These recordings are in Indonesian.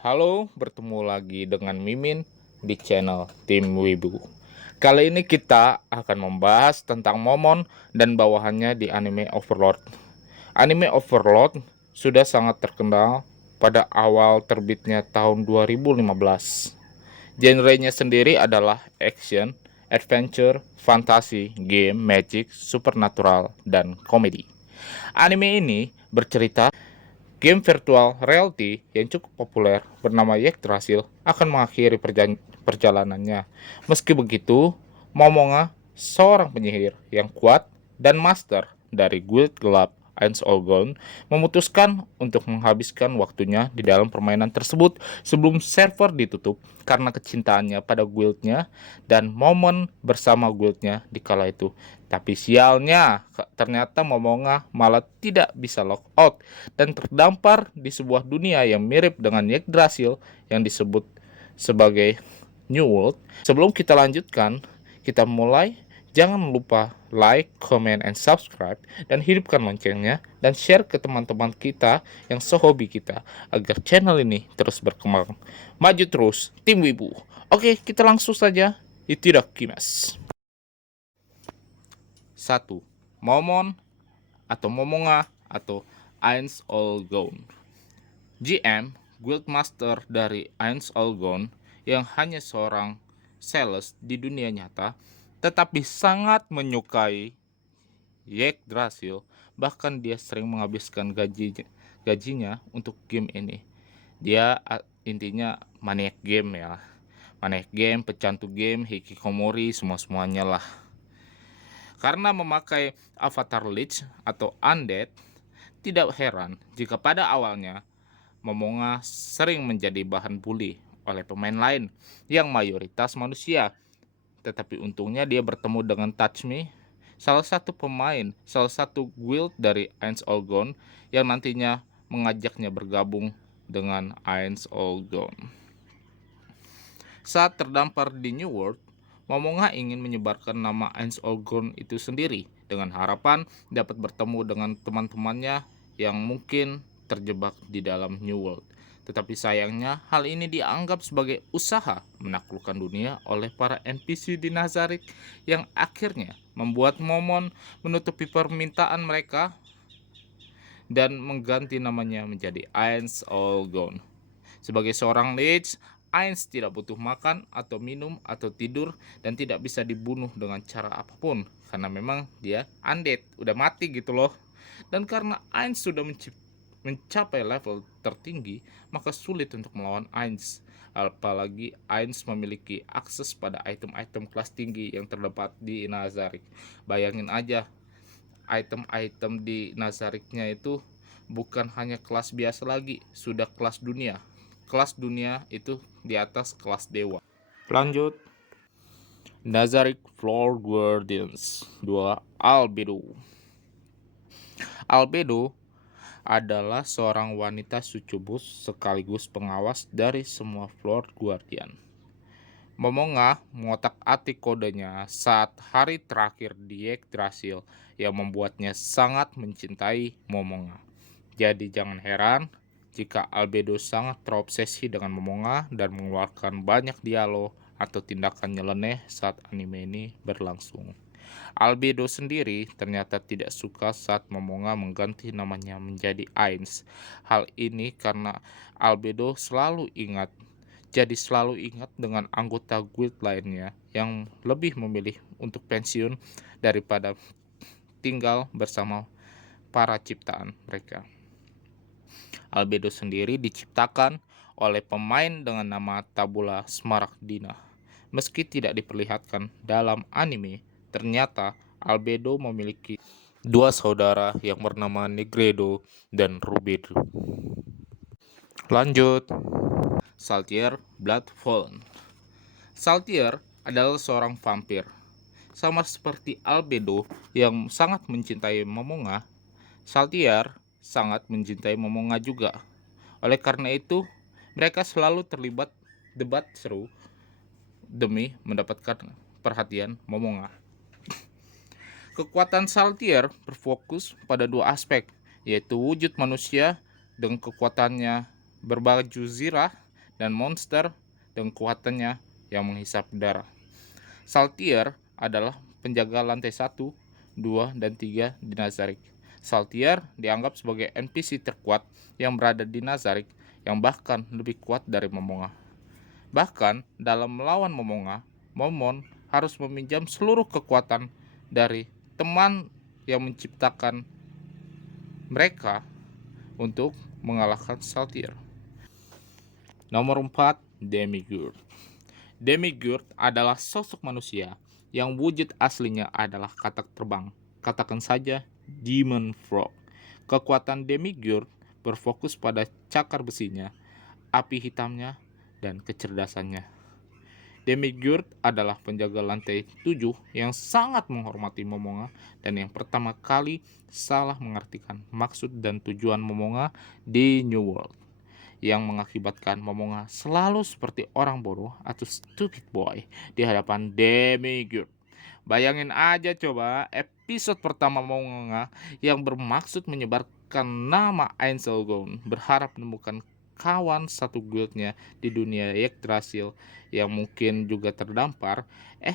Halo, bertemu lagi dengan Mimin di channel Tim Wibu. Kali ini kita akan membahas tentang Momon dan bawahannya di anime Overlord. Anime Overlord sudah sangat terkenal pada awal terbitnya tahun 2015. Genrenya sendiri adalah action, adventure, fantasi, game, magic, supernatural, dan komedi. Anime ini bercerita game virtual reality yang cukup populer bernama Yggdrasil akan mengakhiri perjalanannya. Meski begitu, Momonga, seorang penyihir yang kuat dan master dari guild gelap Ainz Olgon, memutuskan untuk menghabiskan waktunya di dalam permainan tersebut sebelum server ditutup karena kecintaannya pada guildnya dan momen bersama guildnya di kala itu. Tapi sialnya, ternyata Momonga malah tidak bisa logout dan terdampar di sebuah dunia yang mirip dengan Yggdrasil yang disebut sebagai New World. Sebelum kita lanjutkan, kita mulai. Jangan lupa like, comment, and subscribe, dan hidupkan loncengnya, dan share ke teman-teman kita yang sehobi kita, agar channel ini terus berkembang. Maju terus, tim Wibu. Oke, kita langsung saja. Itadakimasu. 1. Momon atau Momonga atau Ainz Olgon. GM, Guildmaster dari Ainz Olgon yang hanya seorang sales di dunia nyata, tetapi sangat menyukai Yggdrasil, bahkan dia sering menghabiskan gajinya untuk game ini. Dia intinya maniak game ya. Maniak game, pecandu game, hikikomori, semuanya lah. Karena memakai avatar lich atau undead, tidak heran jika pada awalnya Momonga sering menjadi bahan bully oleh pemain lain yang mayoritas manusia. Tetapi untungnya dia bertemu dengan Touchme, salah satu guild dari Ainz Olgon yang nantinya mengajaknya bergabung dengan Ainz Olgon. Saat terdampar di New World, Momonga ingin menyebarkan nama Ainz Olgon itu sendiri dengan harapan dapat bertemu dengan teman-temannya yang mungkin terjebak di dalam New World. Tetapi sayangnya hal ini dianggap sebagai usaha menaklukkan dunia oleh para NPC di Nazarick yang akhirnya membuat Momon menutupi permintaan mereka dan mengganti namanya menjadi Ainz Olgon. Sebagai seorang lich, Ainz tidak butuh makan atau minum atau tidur dan tidak bisa dibunuh dengan cara apapun karena memang dia undead, udah mati gitu loh. Dan karena Ainz sudah mencapai level tertinggi, maka sulit untuk melawan Ainz. Apalagi Ainz memiliki akses pada item-item kelas tinggi yang terdapat di Nazarick. Bayangin aja, item-item di Nazaricknya itu bukan hanya kelas biasa lagi, sudah kelas dunia. Kelas dunia itu di atas kelas dewa. Lanjut. Nazarick Floor Guardians 2 Albedo. Albedo adalah seorang wanita sucubus sekaligus pengawas dari semua Floor Guardian. Momonga mengotak-atik kodenya saat hari terakhir di Yggdrasil yang membuatnya sangat mencintai Momonga. Jadi jangan heran jika Albedo sangat terobsesi dengan Momonga dan mengeluarkan banyak dialog atau tindakan nyeleneh saat anime ini berlangsung. Albedo sendiri ternyata tidak suka saat Momonga mengganti namanya menjadi Ainz. Hal ini karena Albedo selalu ingat dengan anggota guild lainnya yang lebih memilih untuk pensiun daripada tinggal bersama para ciptaan mereka. Albedo sendiri diciptakan oleh pemain dengan nama Tabula Smaragdina. Meski tidak diperlihatkan dalam anime, ternyata Albedo memiliki dua saudara yang bernama Negredo dan Rubedo. Lanjut. Saltier Bloodfallen. Saltier adalah seorang vampir. Sama seperti Albedo yang sangat mencintai Momonga, Saltier sangat mencintai Momonga juga. Oleh karena itu, mereka selalu terlibat debat seru demi mendapatkan perhatian Momonga. Kekuatan Saltier berfokus pada dua aspek, yaitu wujud manusia dengan kekuatannya berbaju zirah dan monster dengan kekuatannya yang menghisap darah. Saltier adalah penjaga lantai 1, 2, dan 3 di Nazarick. Saltier dianggap sebagai NPC terkuat yang berada di Nazarick, yang bahkan lebih kuat dari Momonga. Bahkan dalam melawan Momonga, Momon harus meminjam seluruh kekuatan dari teman yang menciptakan mereka untuk mengalahkan Saltier. Nomor 4, Demigurd. Demigurd adalah sosok manusia yang wujud aslinya adalah katak terbang. Katakan saja Demon Frog. Kekuatan Demigurd berfokus pada cakar besinya, api hitamnya, dan kecerdasannya. Demigurd adalah penjaga lantai 7 yang sangat menghormati Momonga dan yang pertama kali salah mengartikan maksud dan tujuan Momonga di New World, yang mengakibatkan Momonga selalu seperti orang bodoh atau stupid boy di hadapan Demigurd. Bayangin aja coba episode pertama Momonga yang bermaksud menyebarkan nama Einzelgaunt berharap menemukan kawan satu guildnya di dunia Yggdrasil yang mungkin juga terdampar,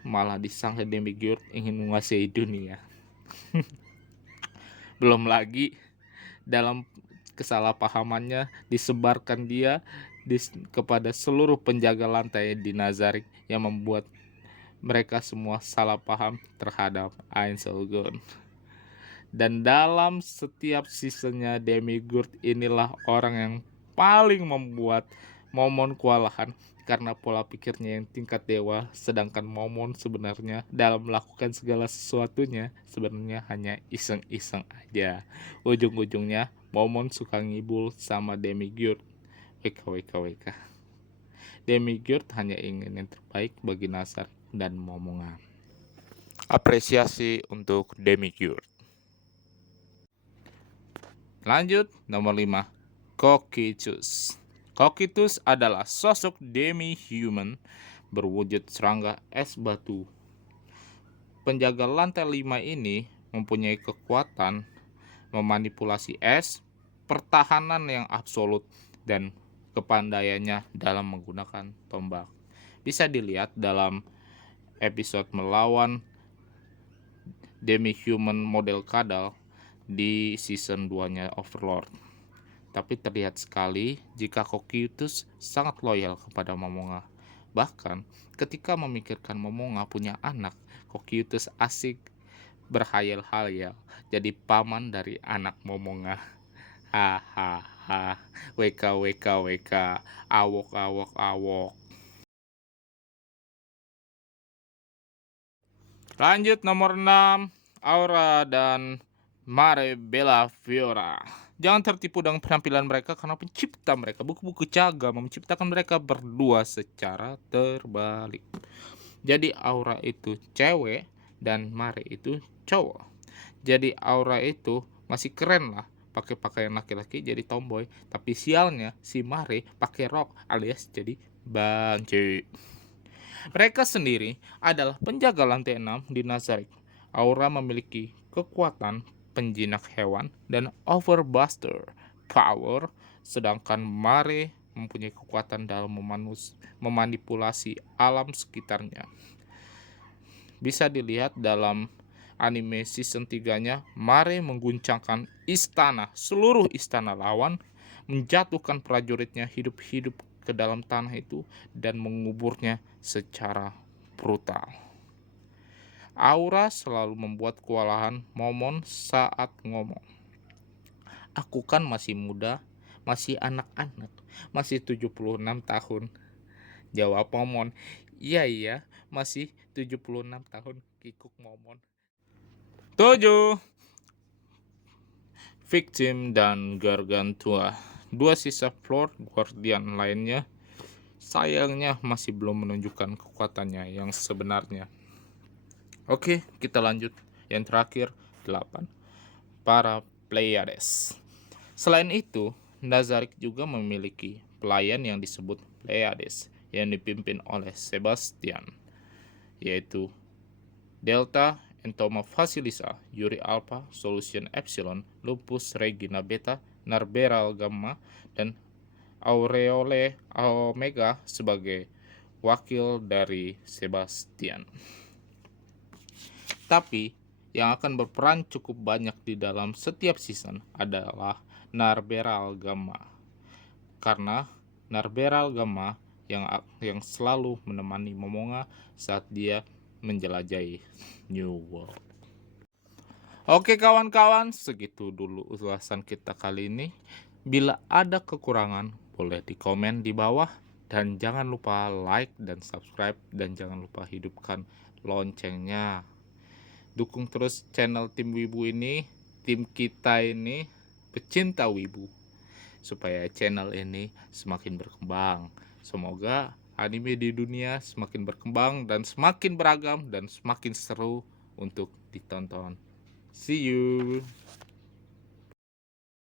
malah disangka Demigurd ingin menguasai dunia. Belum lagi dalam kesalahpahamannya disebarkan dia kepada seluruh penjaga lantai di Nazarick yang membuat mereka semua salah paham terhadap Einzelgaunt. Dan dalam setiap seasonnya Demigurd inilah orang yang paling membuat Momon kewalahan karena pola pikirnya yang tingkat dewa, sedangkan Momon sebenarnya dalam melakukan segala sesuatunya sebenarnya hanya iseng-iseng aja. Ujung-ujungnya Momon suka ngibul sama Demigurd. WKWKWK. Demigurd hanya ingin yang terbaik bagi Nazarick dan Momonga. Apresiasi untuk Demigurd. Lanjut, nomor 5, Cocytus. Cocytus adalah sosok demi-human berwujud serangga es batu. Penjaga lantai 5 ini mempunyai kekuatan memanipulasi es, pertahanan yang absolut, dan kepandaiannya dalam menggunakan tombak. Bisa dilihat dalam episode melawan demi-human model kadal di season 2-nya Overlord. Tapi terlihat sekali jika Cocytus sangat loyal kepada Momonga. Bahkan ketika memikirkan Momonga punya anak, Cocytus asik berhayal-hayal jadi paman dari anak Momonga. Hahaha, WKWKWK, awok. Lanjut nomor 6, Aura dan Mare Bellafiora. Jangan tertipu dengan penampilan mereka karena pencipta mereka, buku-buku Caga, menciptakan mereka berdua secara terbalik. Jadi Aura itu cewek dan Mare itu cowok. Jadi Aura itu masih keren lah pakai pakaian laki-laki jadi tomboy, tapi sialnya si Mare pakai rok alias jadi banci. Mereka sendiri adalah penjaga lantai 6 di Nazarick. Aura memiliki kekuatan penjinak hewan dan overbuster power, sedangkan Mare mempunyai kekuatan dalam memanipulasi alam sekitarnya. Bisa dilihat dalam anime season 3-nya, Mare mengguncangkan seluruh istana lawan, menjatuhkan prajuritnya hidup-hidup ke dalam tanah itu dan menguburnya secara brutal. Aura selalu membuat kewalahan Momon saat ngomong. Aku kan masih muda, masih anak-anak, masih 76 tahun. Jawab Momon. Iya, masih 76 tahun, kikuk Momon. 7. Victim dan Gargantua. Dua sisa Floor Guardian lainnya sayangnya masih belum menunjukkan kekuatannya yang sebenarnya. Oke, kita lanjut. Yang terakhir, 8. Para Pleiades. Selain itu, Nazarick juga memiliki pelayan yang disebut Pleiades yang dipimpin oleh Sebastian, yaitu Delta, Entoma Facilisa, Yuri Alpha, Solution Epsilon, Lupus Regina Beta, Narberal Gamma, dan Aureole Omega sebagai wakil dari Sebastian. Tapi yang akan berperan cukup banyak di dalam setiap season adalah Narberal Gamma. Karena Narberal Gamma yang selalu menemani Momonga saat dia menjelajahi New World. Oke kawan-kawan, segitu dulu ulasan kita kali ini. Bila ada kekurangan, boleh dikomen di bawah. Dan jangan lupa like dan subscribe. Dan jangan lupa hidupkan loncengnya. Dukung terus channel Tim Wibu ini. Tim kita ini pecinta Wibu. Supaya channel ini semakin berkembang. Semoga anime di dunia semakin berkembang dan semakin beragam dan semakin seru untuk ditonton. See you.